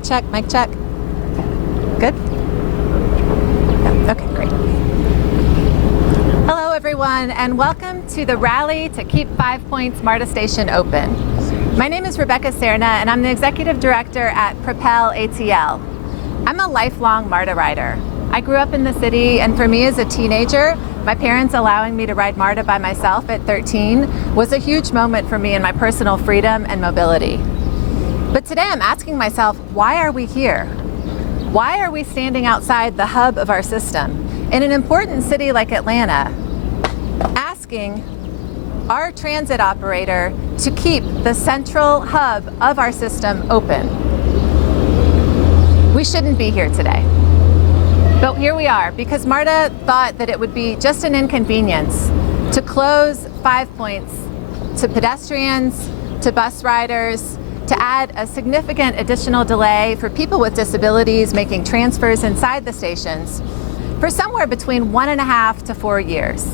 Mic check, mic check. Good? Yeah, okay, great. Hello everyone, and welcome to the rally to keep 5 Points MARTA Station open. My name is Rebecca Serna, and I'm the Executive Director at Propel ATL. I'm a lifelong MARTA rider. I grew up in the city, and for me as a teenager, my parents allowing me to ride MARTA by myself at 13 was a huge moment for me in my personal freedom and mobility. But today I'm asking myself, why are we here? Why are we standing outside the hub of our system in an important city like Atlanta, asking our transit operator to keep the central hub of our system open? We shouldn't be here today. But here we are, because MARTA thought that it would be just an inconvenience to close 5 Points to pedestrians, to bus riders, to add a significant additional delay for people with disabilities making transfers inside the stations for somewhere between 1.5 to 4 years.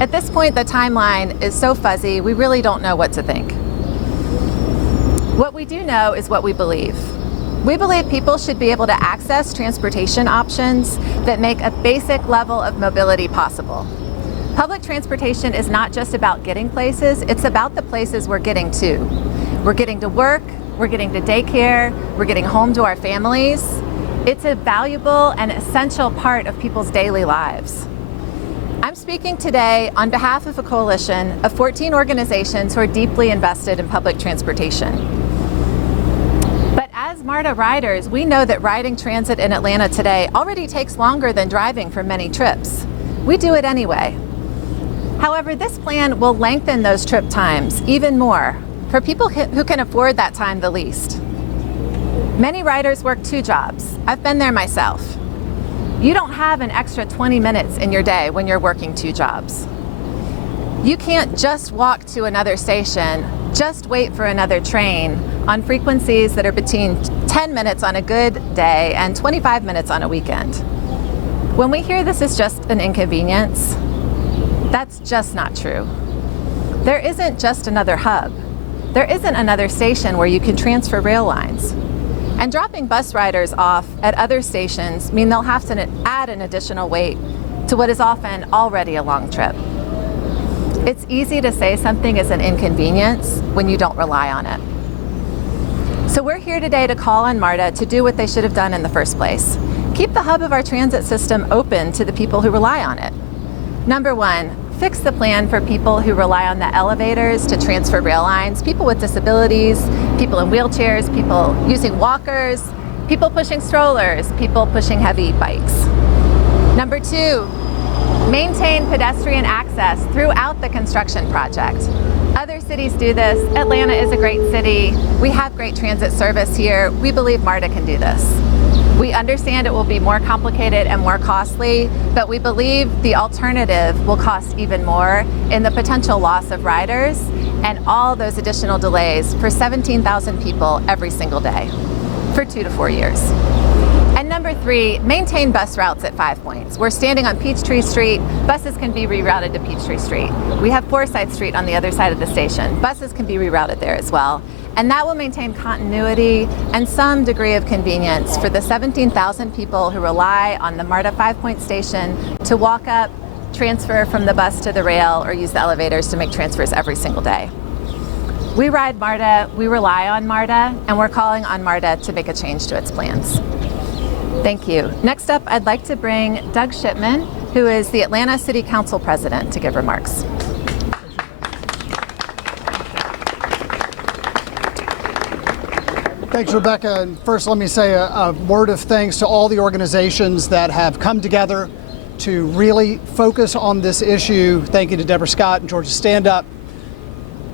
At this point, the timeline is so fuzzy, we really don't know what to think. What we do know is what we believe. We believe people should be able to access transportation options that make a basic level of mobility possible. Public transportation is not just about getting places, it's about the places we're getting to. We're getting to work, we're getting to daycare, we're getting home to our families. It's a valuable and essential part of people's daily lives. I'm speaking today on behalf of a coalition of 14 organizations who are deeply invested in public transportation. As MARTA riders, we know that riding transit in Atlanta today already takes longer than driving for many trips. We do it anyway. However, this plan will lengthen those trip times even more for people who can afford that time the least. Many riders work 2 jobs. I've been there myself. You don't have an extra 20 minutes in your day when you're working 2 jobs. You can't just walk to another station, just wait for another train on frequencies that are between 10 minutes on a good day and 25 minutes on a weekend. When we hear this is just an inconvenience, that's just not true. There isn't just another hub. There isn't another station where you can transfer rail lines. And dropping bus riders off at other stations mean they'll have to add an additional wait to what is often already a long trip. It's easy to say something is an inconvenience when you don't rely on it. So we're here today to call on MARTA to do what they should have done in the first place. Keep the hub of our transit system open to the people who rely on it. Number 1, fix the plan for people who rely on the elevators to transfer rail lines, people with disabilities, people in wheelchairs, people using walkers, people pushing strollers, people pushing heavy bikes. Number 2, maintain pedestrian access throughout the construction project. Other cities do this. Atlanta is a great city. We have great transit service here. We believe MARTA can do this. We understand it will be more complicated and more costly, but we believe the alternative will cost even more in the potential loss of riders and all those additional delays for 17,000 people every single day for 2 to 4 years. And number 3, maintain bus routes at 5 Points. We're standing on Peachtree Street. Buses can be rerouted to Peachtree Street. We have Forsyth Street on the other side of the station. Buses can be rerouted there as well. And that will maintain continuity and some degree of convenience for the 17,000 people who rely on the MARTA 5 Point station to walk up, transfer from the bus to the rail, or use the elevators to make transfers every single day. We ride MARTA, we rely on MARTA, and we're calling on MARTA to make a change to its plans. Thank you. Next up, I'd like to bring Doug Shipman, who is the Atlanta City Council President, to give remarks. Thanks, Rebecca. And first, let me say a word of thanks to all the organizations that have come together to really focus on this issue. Thank you to Deborah Scott and Georgia Stand Up.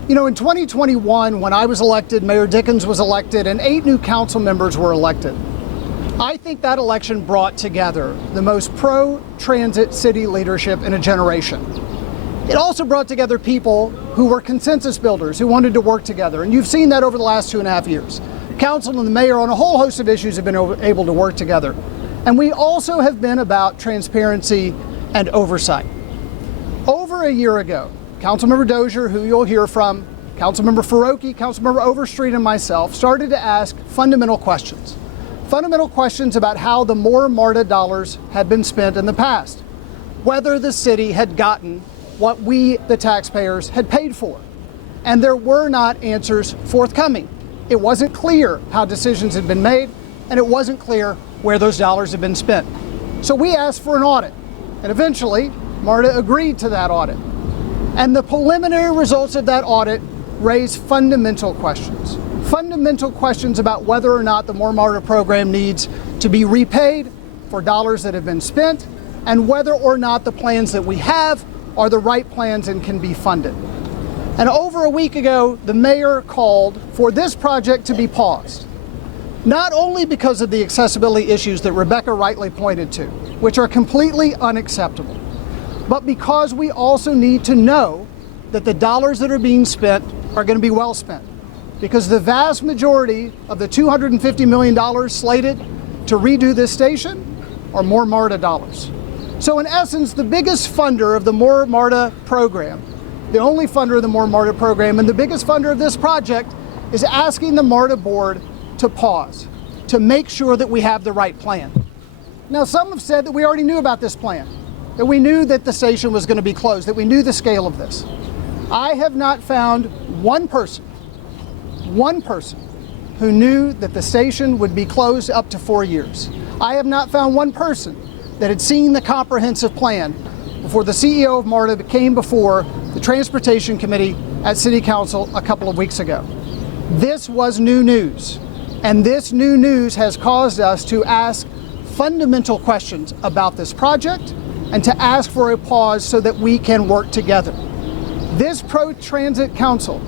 You know, in 2021, when I was elected, Mayor Dickens was elected, and 8 new council members were elected. I think that election brought together the most pro-transit city leadership in a generation. It also brought together people who were consensus builders, who wanted to work together. And you've seen that over the last 2.5 years. Council and the mayor on a whole host of issues have been able to work together. And we also have been about transparency and oversight. Over a year ago, Councilmember Dozier, who you'll hear from, Councilmember Farokhi, Councilmember Overstreet, and myself started to ask fundamental questions. Fundamental questions about how the MARTA dollars had been spent in the past, whether the city had gotten what we, the taxpayers, had paid for. And there were not answers forthcoming. It wasn't clear how decisions had been made, and it wasn't clear where those dollars had been spent. So we asked for an audit, and eventually MARTA agreed to that audit. And the preliminary results of that audit raise fundamental questions. Fundamental questions about whether or not the MARTA program needs to be repaid for dollars that have been spent, and whether or not the plans that we have are the right plans and can be funded. And over a week ago, the mayor called for this project to be paused, not only because of the accessibility issues that Rebecca rightly pointed to, which are completely unacceptable, but because we also need to know that the dollars that are being spent are going to be well spent. Because the vast majority of the $250 million slated to redo this station are more MARTA dollars. So in essence, the biggest funder of the More MARTA program, the only funder of the More MARTA program, and the biggest funder of this project is asking the MARTA board to pause, to make sure that we have the right plan. Now, some have said that we already knew about this plan, that we knew that the station was going to be closed, that we knew the scale of this. I have not found one person who knew that the station would be closed up to 4 years. I have not found one person that had seen the comprehensive plan before the CEO of MARTA came before the Transportation Committee at City Council a couple of weeks ago. This was new news, and this new news has caused us to ask fundamental questions about this project and to ask for a pause so that we can work together. This pro-transit council,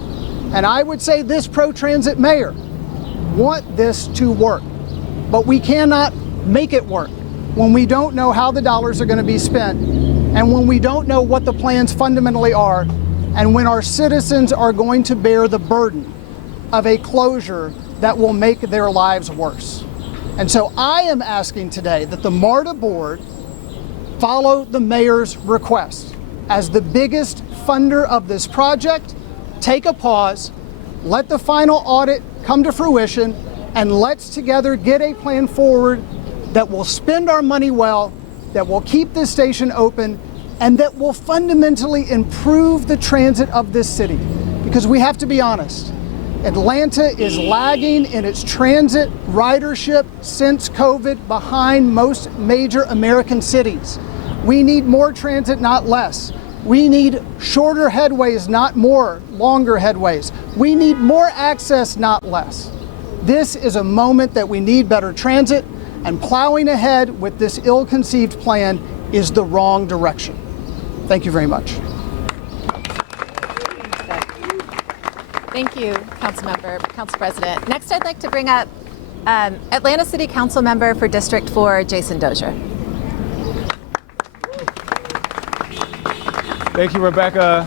and I would say this pro-transit mayor, want this to work, but we cannot make it work when we don't know how the dollars are going to be spent, and when we don't know what the plans fundamentally are, and when our citizens are going to bear the burden of a closure that will make their lives worse. And so I am asking today that the MARTA board follow the mayor's request. As the biggest funder of this project, take a pause, let the final audit come to fruition, and let's together get a plan forward that will spend our money well, that will keep this station open, and that will fundamentally improve the transit of this city. Because we have to be honest, Atlanta is lagging in its transit ridership since COVID behind most major American cities. We need more transit, not less. We need shorter headways, not more, longer headways. We need more access, not less. This is a moment that we need better transit, and plowing ahead with this ill-conceived plan is the wrong direction. Thank you very much. Thank you, Council President. Next, I'd like to bring up Atlanta City Council Member for District 4, Jason Dozier. Thank you, Rebecca.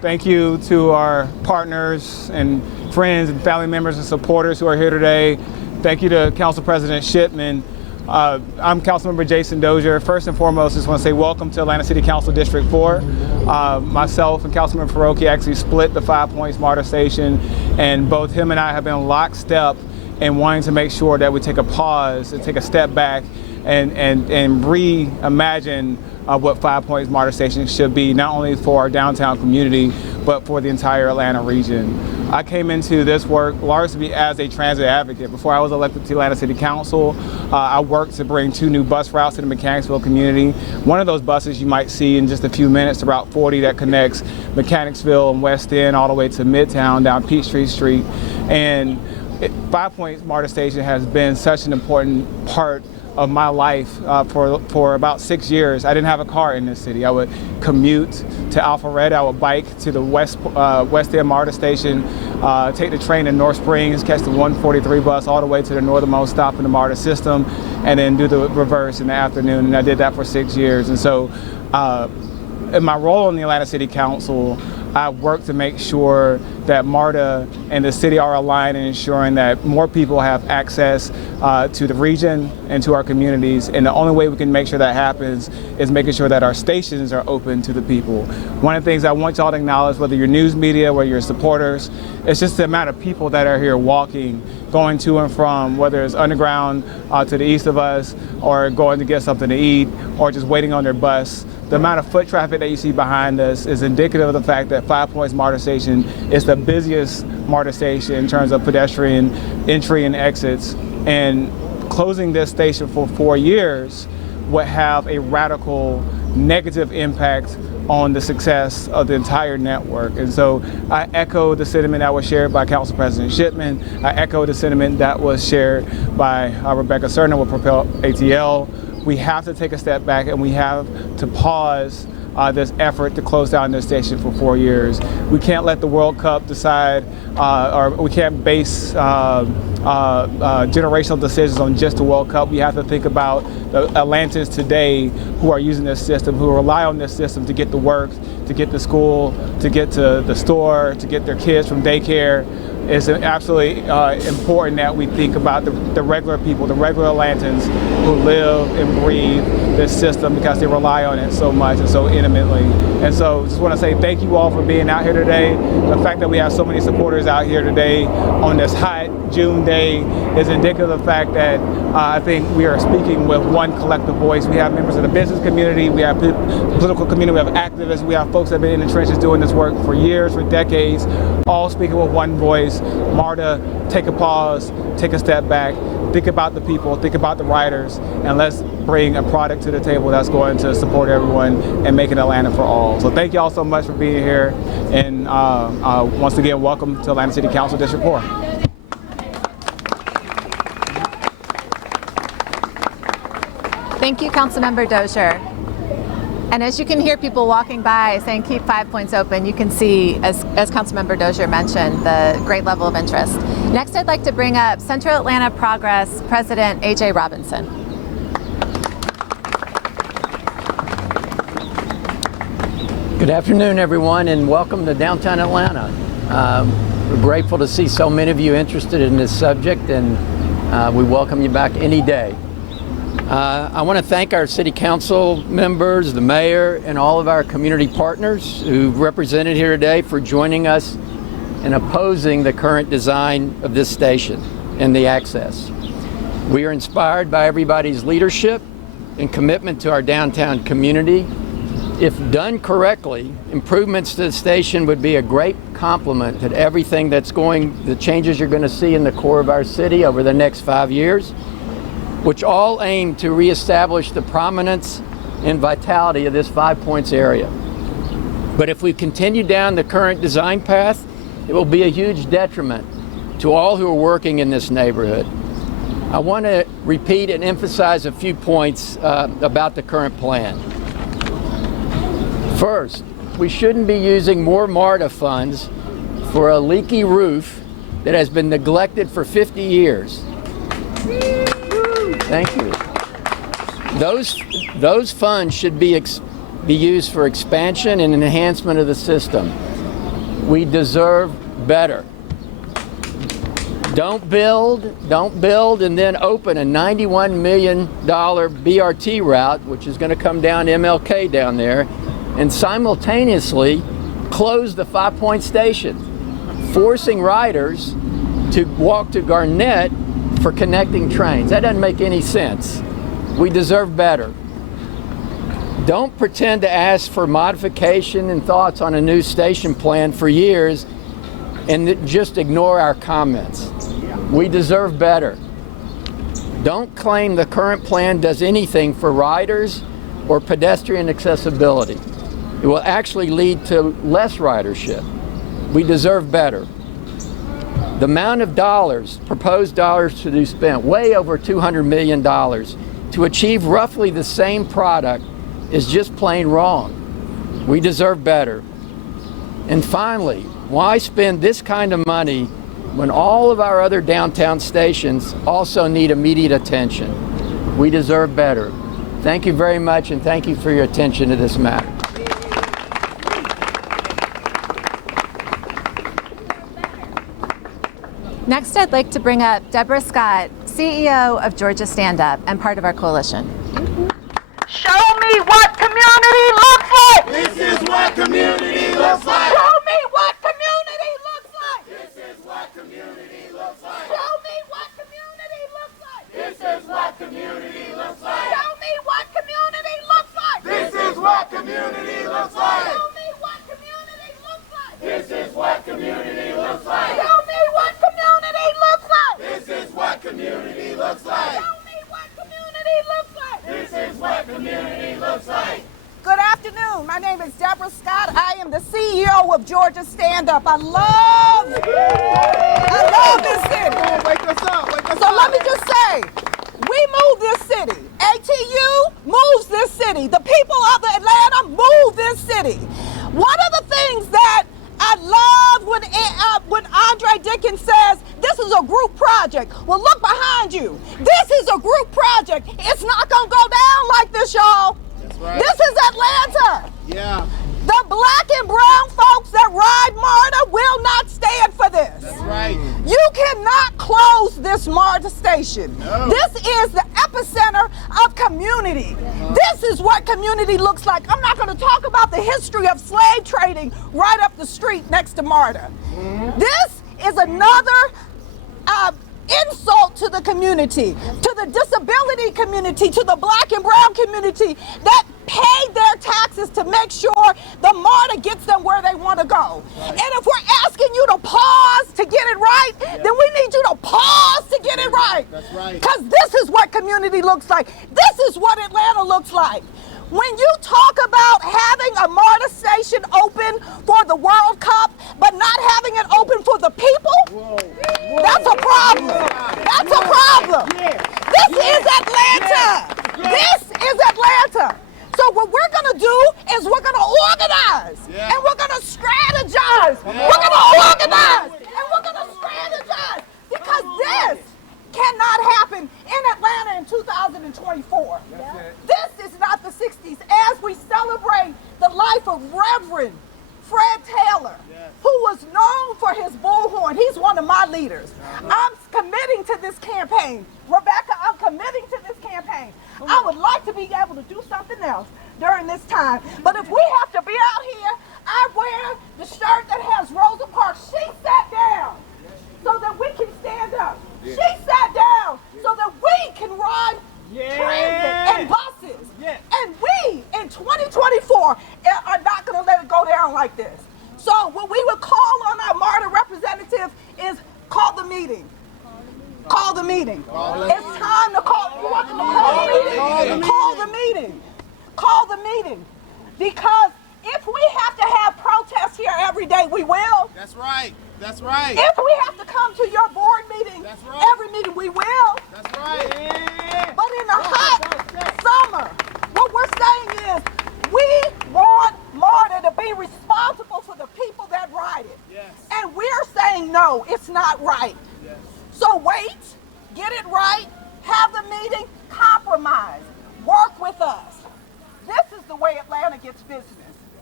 Thank you to our partners and friends and family members and supporters who are here today. Thank you to Council President Shipman. I'm Councilmember Jason Dozier. First and foremost, I just want to say welcome to Atlanta City Council District 4. Myself and Councilmember Faroki actually split the 5 Points MARTA station, and both him and I have been lockstep in wanting to make sure that we take a pause and take a step back and reimagine what 5 Points MARTA station should be, not only for our downtown community, but for the entire Atlanta region. I came into this work largely as a transit advocate. Before I was elected to Atlanta City Council, I worked to bring 2 new bus routes to the Mechanicsville community. One of those buses you might see in just a few minutes, the Route 40 that connects Mechanicsville and West End all the way to Midtown down Peachtree Street. And 5 Points MARTA station has been such an important part of my life for about 6 years. I didn't have a car in this city. I would commute to Alpharetta. I would bike to the West End MARTA station, take the train to North Springs, catch the 143 bus all the way to the northernmost stop in the MARTA system, and then do the reverse in the afternoon. And I did that for 6 years. And so in my role in the Atlanta City Council, I work to make sure that MARTA and the city are aligned in ensuring that more people have access to the region and to our communities. And the only way we can make sure that happens is making sure that our stations are open to the people. One of the things I want y'all to acknowledge, whether you're news media, whether you're supporters, it's just the amount of people that are here walking, going to and from, whether it's underground to the east of us, or going to get something to eat, or just waiting on their bus. The amount of foot traffic that you see behind us is indicative of the fact that 5 Points MARTA station is the busiest MARTA station in terms of pedestrian entry and exits. And closing this station for 4 years would have a radical negative impact on the success of the entire network. And so I echo the sentiment that was shared by Council President Shipman. I echo the sentiment that was shared by Rebecca Cerner with Propel ATL. We have to take a step back and we have to pause this effort to close down this station for 4 years. We can't let the World Cup decide, or we can't base generational decisions on just the World Cup. We have to think about the Atlantans today who are using this system, who rely on this system to get to work, to get to school, to get to the store, to get their kids from daycare. It's absolutely important that we think about the regular people, the regular Atlantans who live and breathe this system because they rely on it so much and so intimately. And so just want to say thank you all for being out here today. The fact that we have so many supporters out here today on this hot June day is indicative of the fact that I think we are speaking with one collective voice. We have members of the business community, we have the political community, we have activists, we have folks that have been in the trenches doing this work for years, for decades, all speaking with one voice. MARTA, take a pause, take a step back, think about the people, think about the riders, and let's bring a product to the table that's going to support everyone and make it Atlanta for all. So thank you all so much for being here, and once again, welcome to Atlanta City Council District 4. Thank you, Councilmember Dozier. And as you can hear people walking by saying keep 5 Points open, you can see, as Councilmember Dozier mentioned, the great level of interest. Next, I'd like to bring up Central Atlanta Progress President A.J. Robinson. Good afternoon, everyone, and welcome to downtown Atlanta. We're grateful to see so many of you interested in this subject, and we welcome you back any day. I want to thank our city council members, the mayor, and all of our community partners who've represented here today for joining us in opposing the current design of this station and the access. We are inspired by everybody's leadership and commitment to our downtown community. If done correctly, improvements to the station would be a great complement to everything the changes you're going to see in the core of our city over the next 5 years, which all aim to reestablish the prominence and vitality of this 5 Points area. But if we continue down the current design path, it will be a huge detriment to all who are working in this neighborhood. I want to repeat and emphasize a few points about the current plan. First, we shouldn't be using more MARTA funds for a leaky roof that has been neglected for 50 years. Thank you. Those funds should be used for expansion and enhancement of the system. We deserve better. Don't build and then open a $91 million BRT route, which is going to come down MLK down there, and simultaneously close the 5 Point station, forcing riders to walk to Garnett for connecting trains. That doesn't make any sense. We deserve better. Don't pretend to ask for modification and thoughts on a new station plan for years and just ignore our comments. We deserve better. Don't claim the current plan does anything for riders or pedestrian accessibility. It will actually lead to less ridership. We deserve better. The amount of proposed dollars to be spent, way over $200 million, to achieve roughly the same product is just plain wrong. We deserve better. And finally, why spend this kind of money when all of our other downtown stations also need immediate attention? We deserve better. Thank you very much, and thank you for your attention to this matter. Next, I'd like to bring up Deborah Scott, CEO of Georgia Stand Up and part of our coalition. Show me what community looks like! This is what community looks like! Show me what community looks like! This is what community looks like! Show me what community looks like! This is what community looks like! Show me what community looks like! This is what community looks like! Show me what community looks like! This is what community looks like! Show me what community looks like! This is what community looks like! Show me what community looks like! This is what community looks like! Good afternoon. My name is Deborah Scott. I am the CEO of Georgia Stand Up. I love this city. Wake us up! Wake us So up! let me just say, we move this city. ATU moves this city. The people of Atlanta move this city. One of the things that I love when Andre Dickens says this is a group project. Well, look behind you. This is a group project. It's not going to go down like this, y'all. That's right. This is Atlanta. Yeah, The black and brown folks that ride MARTA will not stand for this. that's right. You cannot close this MARTA station. No. This is the epicenter of community. This is what community looks like. I'm not going to talk about the history of slave trading right up the street next to MARTA. This is another insult to the community, to the disability community, to the black and brown community that pay their taxes to make sure the MARTA gets them where they want to go. And if we're asking you to pause to get it right, then we need you to pause to get it right. That's right. Because this is what community looks like. This is what Atlanta looks like. When you talk about having a MARTA station open for the World Cup, but not having it open for the people, that's a problem. That's a problem. This is Atlanta. This is Atlanta. So what we're going to do is we're going to organize, and we're going to strategize. We're going to organize, and we're going to strategize, because this cannot happen in Atlanta in 2024. This is not the 60s. As we celebrate the life of Reverend Fred Taylor, who was known for his bullhorn. He's one of my leaders. I'm committing to this campaign. Rebecca, I'm committing to this campaign. I would like to be able to do something else during this time. But if we have to be out here, I wear the shirt that has Rosa Parks. She sat down so that we can stand up. She sat down so that we can ride transit and buses. And we, in 2024, are not going to let it go down like this. So what we would call on our MARTA representative is call the meeting. Call the meeting. It's time to call. You want them to call the meeting? Call the meeting. Call the meeting. Because if we have to have protests here every day, we will. That's right. That's right. If we have to come to your board meeting, That's right. every meeting, we will. That's right. But in the hot summer, what we're saying is we want MARTA to be responsible for the people that ride it. Yes. And we're saying, no, it's not right. Yes. So wait, get it right, have the meeting, compromise, work with us. This is the way Atlanta gets business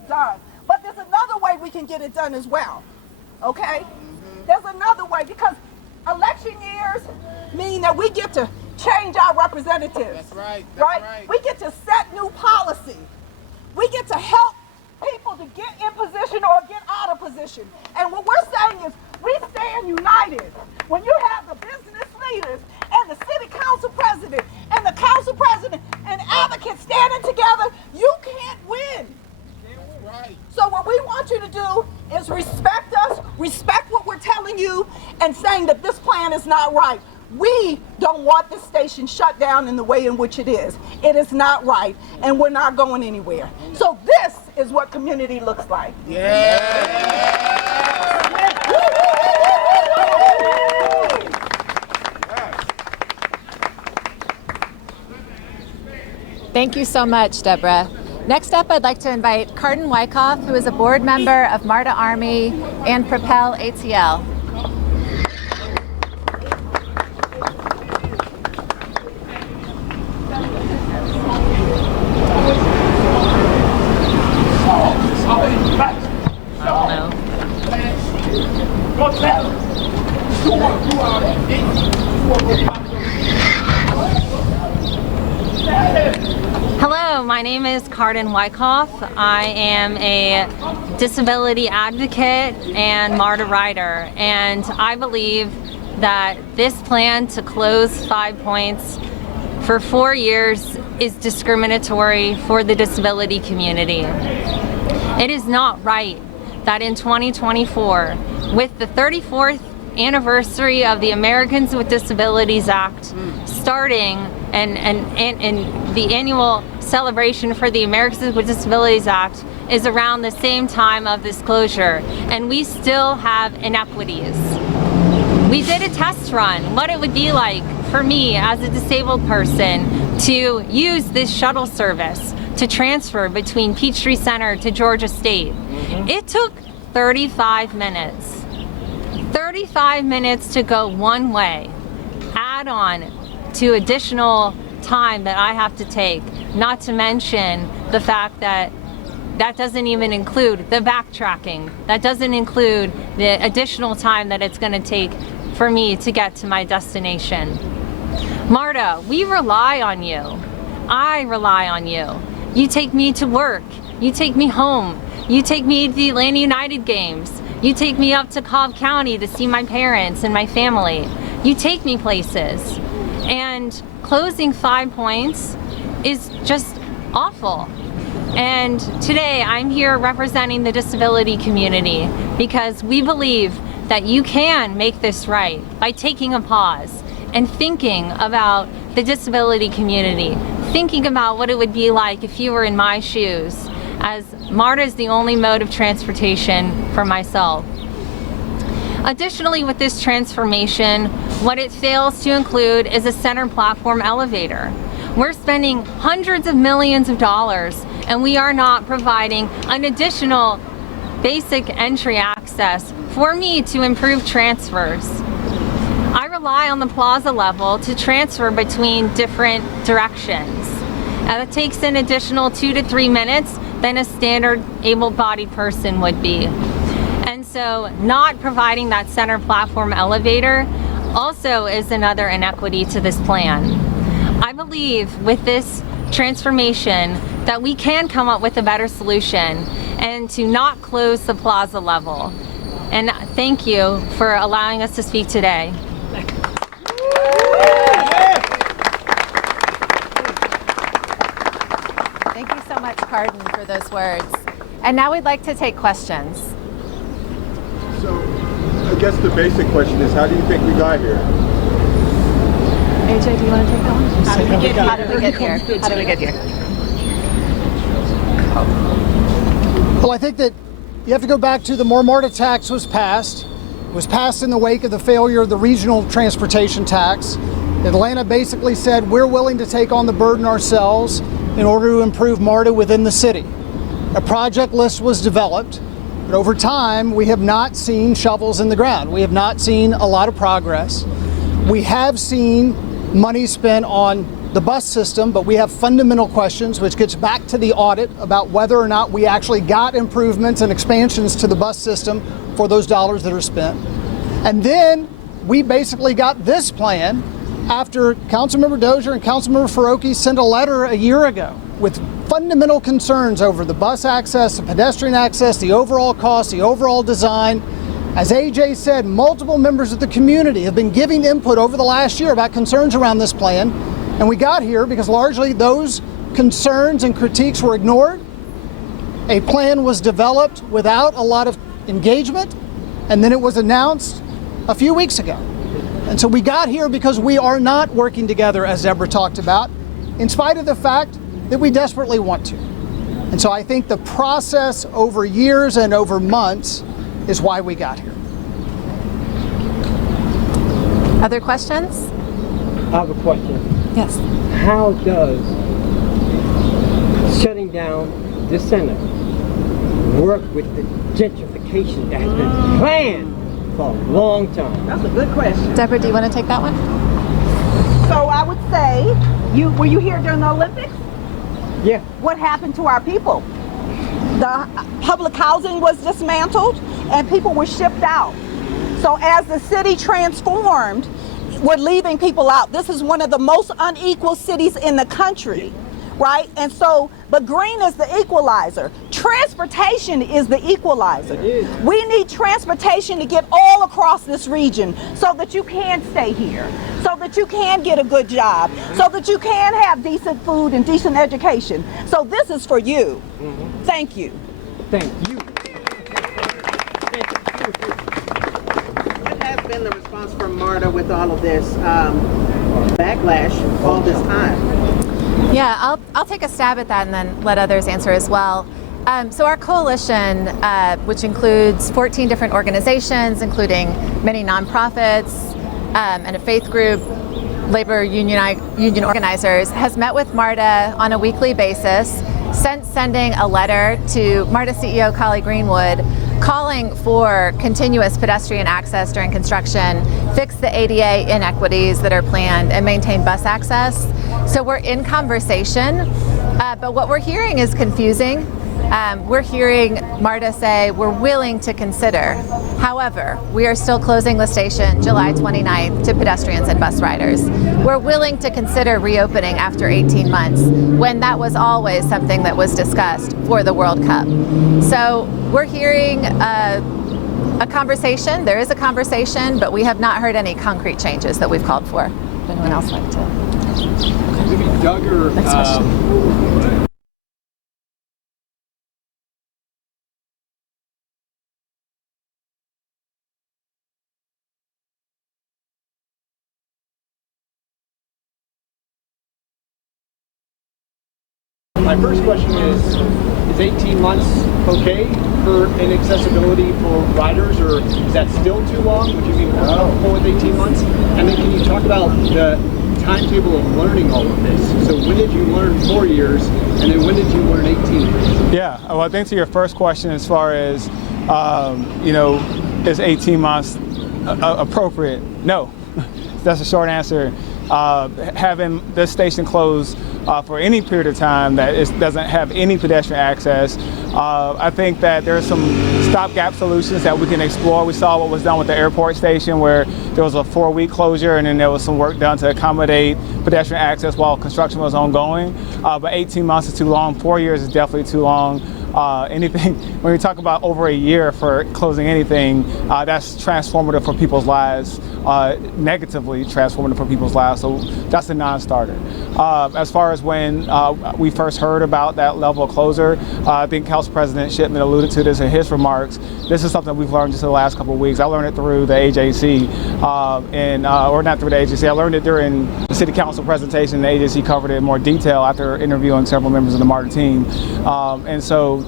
done. But there's another way we can get it done as well. Okay? There's another way, because election years mean that we get to change our representatives. That's right. That's right. We get to set new policy. We get to help people to get in position or get out of position. And what we're saying is we stand united. When you have the business leaders and the city council president and the council president and advocates standing together, you can't win. Right. So what we want you to do is respect us, respect what we're telling you, and saying that this plan is not right. We don't want this station shut down in the way in which it is. It is not right, and we're not going anywhere. So this is what community looks like. Thank you so much, Deborah. Next up, I'd like to invite Cardin Wyckoff, who is a board member of MARTA Army and Propel ATL. I don't know. my name is Carden Wyckoff. I am a disability advocate and MARTA rider, and I believe that this plan to close 5 Points for 4 years is discriminatory for the disability community. It is not right that in 2024, with the 34th anniversary of the Americans with Disabilities Act starting and the annual celebration for the Americans with Disabilities Act is around the same time of this closure, and we still have inequities. We did a test run, what it would be like for me as a disabled person to use this shuttle service to transfer between Peachtree Center to Georgia State. It took 35 minutes. 35 minutes to go one way. Add on to additional time that I have to take, not to mention the fact that that doesn't even include the backtracking. That doesn't include the additional time that it's going to take for me to get to my destination. MARTA, we rely on you. I rely on you. You take me to work. You take me home. You take me to the Atlanta United games. You take me up to Cobb County to see my parents and my family. You take me places. And closing 5 Points is just awful. And today I'm here representing the disability community because we believe that you can make this right by taking a pause and thinking about the disability community, thinking about what it would be like if you were in my shoes, as MARTA is the only mode of transportation for myself. Additionally, with this transformation, what it fails to include is a center platform elevator. We're spending hundreds of millions of dollars and we are not providing an additional basic entry access for me to improve transfers. I rely on the plaza level to transfer between different directions. That takes an additional 2 to 3 minutes than a standard able-bodied person would be. And so not providing that center platform elevator also is another inequity to this plan. I believe with this transformation that we can come up with a better solution and to not close the plaza level. And thank you for allowing us to speak today. Thank you so much, Carden, for those words. And now we'd like to take questions. So, I guess the basic question is, how do you think we got here? AJ, do you want to take that one? How did we get here? How did we get here? How did we get here? Well, I think that you have to go back to the more MARTA tax was passed. It was passed in the wake of the failure of the regional transportation tax. Atlanta basically said, we're willing to take on the burden ourselves in order to improve MARTA within the city. A project list was developed, but over time, we have not seen shovels in the ground. We have not seen a lot of progress. We have seen money spent on the bus system, but we have fundamental questions, which gets back to the audit about whether or not we actually got improvements and expansions to the bus system for those dollars that are spent. And then we basically got this plan after Councilmember Dozier and Councilmember Farokhi sent a letter a year ago with fundamental concerns over the bus access, the pedestrian access, the overall cost, the overall design. As AJ said, multiple members of the community have been giving input over the last year about concerns around this plan. And we got here because largely those concerns and critiques were ignored. A plan was developed without a lot of engagement, and then it was announced a few weeks ago. And so we got here because we are not working together, as Deborah talked about, in spite of the fact that we desperately want to. And so I think the process over years and over months is why we got here. Other questions? I have a question. Yes. How does shutting down this center work with the gentrification that has been planned for a long time? That's a good question. Deborah, do you want to take that one? So I would say, were you here during the Olympics? Yeah. What happened to our people? The public housing was dismantled and people were shipped out. So as the city transformed, we're leaving people out. This is one of the most unequal cities in the country. right? And so, but green is the equalizer. Transportation is the equalizer. We need transportation to get all across this region so that you can stay here, so that you can get a good job, so that you can have decent food and decent education. So this is for you. Thank you. Thank you. What has been the response from MARTA with all of this backlash all this time? Yeah, I'll take a stab at that and then let others answer as well. So our coalition, which includes 14 different organizations, including many nonprofits and a faith group, labor union organizers, has met with MARTA on a weekly basis since sending a letter to MARTA CEO Collie Greenwood calling for continuous pedestrian access during construction, fix the ADA inequities that are planned, and maintain bus access. So we're in conversation, but what we're hearing is confusing. We're hearing MARTA say we're willing to consider. However, we are still closing the station July 29th to pedestrians and bus riders. We're willing to consider reopening after 18 months, when that was always something that was discussed for the World Cup. So we're hearing a conversation. There is a conversation, but we have not heard any concrete changes that we've called for. Would anyone else like to? Maybe Doug or Next question. My first question is 18 months okay for inaccessibility for riders, or is that still too long? Would you be more comfortable with 18 months? And then can you talk about the timetable of learning all of this? So when did you learn 4 years, and then when did you learn 18 years? Yeah, well, I think to your first question, as far as, is 18 months appropriate? No, that's a short answer. Having this station closed for any period of time that doesn't have any pedestrian access, I think that there are some stopgap solutions that we can explore. We saw what was done with the airport station, where there was a 4-week closure and then there was some work done to accommodate pedestrian access while construction was ongoing. But 18 months is too long. 4 years is definitely too long. Anything, when we talk about over a year for closing anything, that's transformative for people's lives, negatively transformative for people's lives. So that's a non-starter. As far as when we first heard about that level of closure, I think Council President Shipman alluded to this in his remarks. This is something we've learned just in the last couple of weeks. I learned it through the AJC, or not through the AJC. I learned it during the City Council presentation. The AJC covered it in more detail after interviewing several members of the MARTA team. And so,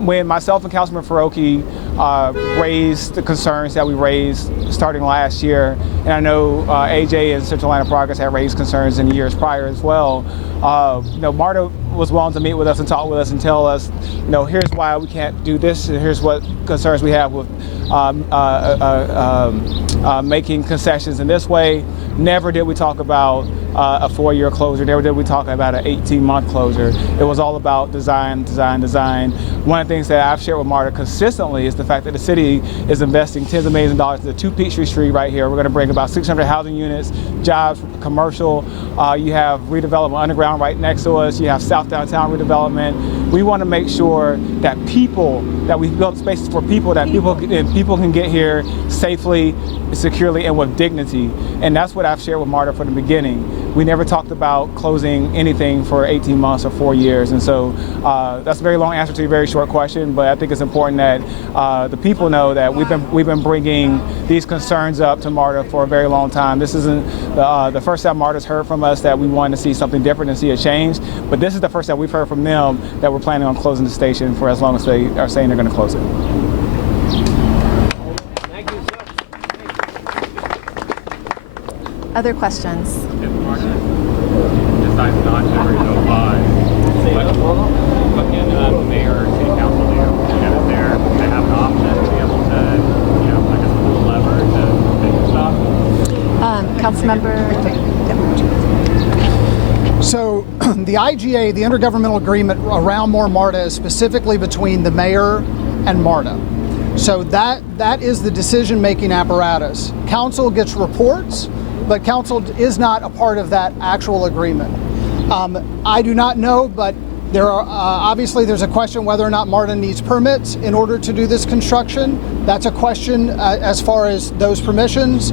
when myself and Councilman Faroki raised the concerns that we raised starting last year, and I know AJ and Central Atlanta Progress had raised concerns in years prior as well, MARTA was willing to meet with us and talk with us and tell us, here's why we can't do this, and here's what concerns we have with making concessions in this way. Never did we talk about a 4-year closure. Never did we talk about an 18-month closure. It was all about design, design, design. One of the things that I've shared with MARTA consistently is the fact that the city is investing tens of millions of dollars into 2 Peachtree Street right here. We're going to bring about 600 housing units, jobs, commercial. You have redevelopment underground right next to us. You have South Downtown redevelopment. We want to make sure that we've built spaces for people, that people can get here safely, securely, and with dignity. And that's what I've shared with MARTA from the beginning. We never talked about closing anything for 18 months or 4 years. And so that's a very long answer to a very short question, but I think it's important that the people know that we've been bringing these concerns up to MARTA for a very long time. This isn't the first time MARTA's heard from us that we wanted to see something different and see a change, but this is the first time we've heard from them that we're planning on closing the station for as long as they are saying they're going to close it. Thank you, sir. Other questions? If MARTA decides not to renovate, what can the mayor or city council do to get it there? They have an option to be able to, I guess, pull a lever to make it stop? Councilmember? So the IGA, the intergovernmental agreement around MARTA, is specifically between the mayor and MARTA. So that is the decision-making apparatus. Council gets reports, but council is not a part of that actual agreement. I do not know, but there are obviously there's a question whether or not MARTA needs permits in order to do this construction. That's a question as far as those permissions.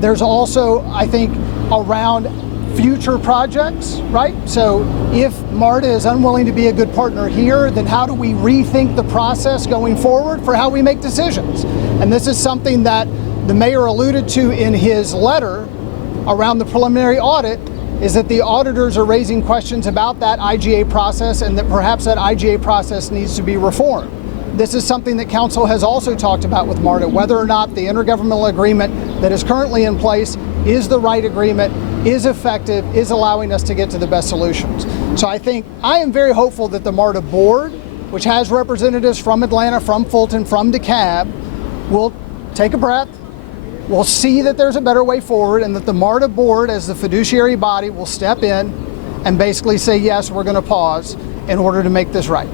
There's also, I think, around future projects, right? So if MARTA is unwilling to be a good partner here, then how do we rethink the process going forward for how we make decisions? And this is something that the mayor alluded to in his letter around the preliminary audit, is that the auditors are raising questions about that IGA process and that perhaps that IGA process needs to be reformed. This is something that council has also talked about with MARTA, whether or not the intergovernmental agreement that is currently in place is the right agreement, is effective, is allowing us to get to the best solutions. So I am very hopeful that the MARTA board, which has representatives from Atlanta, from Fulton, from DeKalb, will take a breath, will see that there's a better way forward, and that the MARTA board, as the fiduciary body, will step in and basically say, yes, we're going to pause in order to make this right.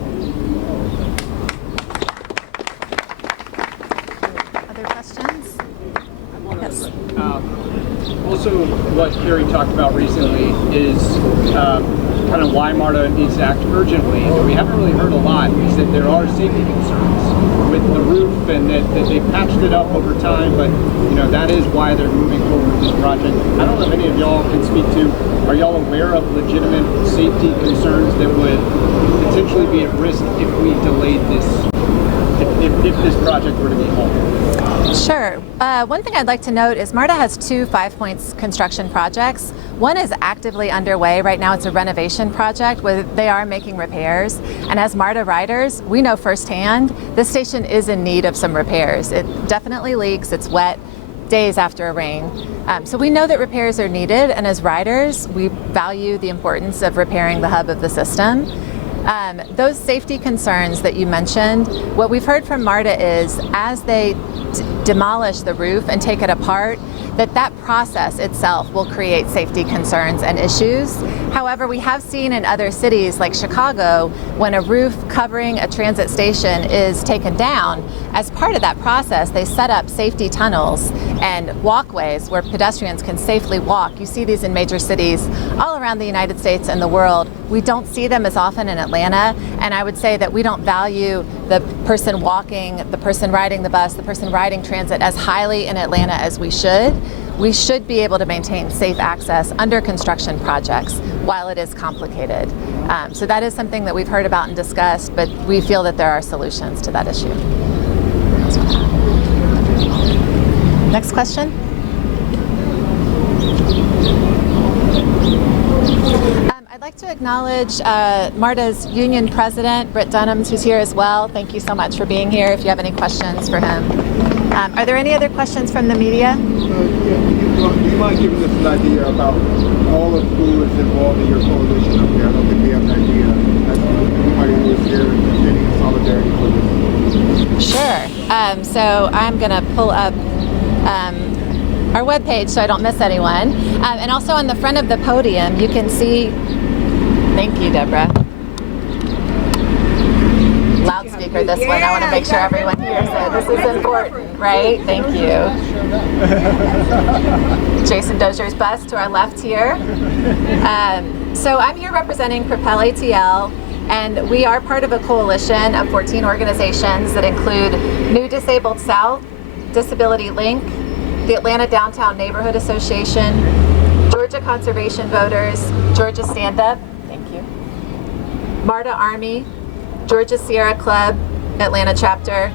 Other questions? Yes. Also, what Kerry talked about recently is kind of why MARTA needs to act urgently. And we haven't really heard a lot, is that there are safety concerns with the roof, and that they patched it up over time, but that is why they're moving forward with this project. I don't know if any of y'all can speak to, are y'all aware of legitimate safety concerns that would potentially be at risk if we delayed this, if this project were to be halted? Sure. One thing I'd like to note is MARTA has 2 5 Points construction projects. One is actively underway. Right now it's a renovation project where they are making repairs. And as MARTA riders, we know firsthand this station is in need of some repairs. It definitely leaks, it's wet days after a rain. So we know that repairs are needed, and as riders, we value the importance of repairing the hub of the system. Those safety concerns that you mentioned, what we've heard from MARTA is as they demolish the roof and take it apart, that process itself will create safety concerns and issues. However, we have seen in other cities like Chicago, when a roof covering a transit station is taken down, as part of that process, they set up safety tunnels and walkways where pedestrians can safely walk. You see these in major cities all around the United States and the world. We don't see them as often in Atlanta, and I would say that we don't value the person walking, the person riding the bus, the person riding transit as highly in Atlanta as we should. We should be able to maintain safe access under construction projects while it is complicated. So that is something that we've heard about and discussed, but we feel that there are solutions to that issue. Next question. I'd like to acknowledge MARTA's union president, Britt Dunhams, who's here as well. Thank you so much for being here. If you have any questions for him. Are there any other questions from the media? Do you mind giving us an idea about all of who is involved in your coalition up there? I don't think we have an idea. Everybody who is here standing in solidarity for this. Sure. So I'm going to pull up our webpage so I don't miss anyone. And also on the front of the podium, you can see, thank you, Deborah. Loudspeaker this one. I want to make sure everyone hears it. This is important, right? Thank you. Jason Dozier's bus to our left here. So I'm here representing Propel ATL, and we are part of a coalition of 14 organizations that include New Disabled South, Disability Link, the Atlanta Downtown Neighborhood Association, Georgia Conservation Voters, Georgia Stand Up, thank you, MARTA Army, Georgia Sierra Club, Atlanta Chapter,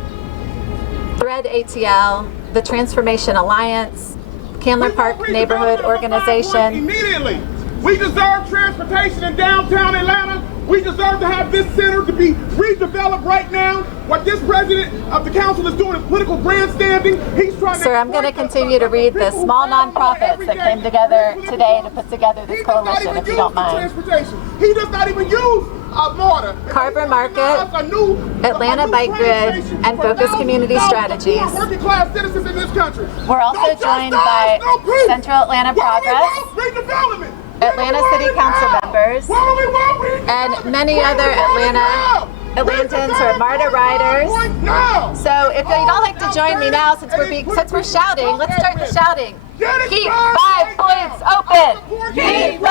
Thread ATL, the Transformation Alliance, Candler Park Neighborhood Organization. Immediately, we deserve transportation in downtown Atlanta. We deserve to have this center to be redeveloped right now. What this president of the council is doing is political grandstanding. He's trying to... Sir, I'm going to continue to read the small nonprofits that came together today to put together this coalition, if you don't mind. He does not even use MARTA. Carver Market, Atlanta Bike Grid, and Focus Community Strategies. Working class citizens in this country. We're also joined by Central Atlanta Progress, Atlanta City Council members, and many other Atlantans or MARTA riders. So if you'd all like to join me now, since we're shouting, let's start the shouting. Keep 5 Points open! Keep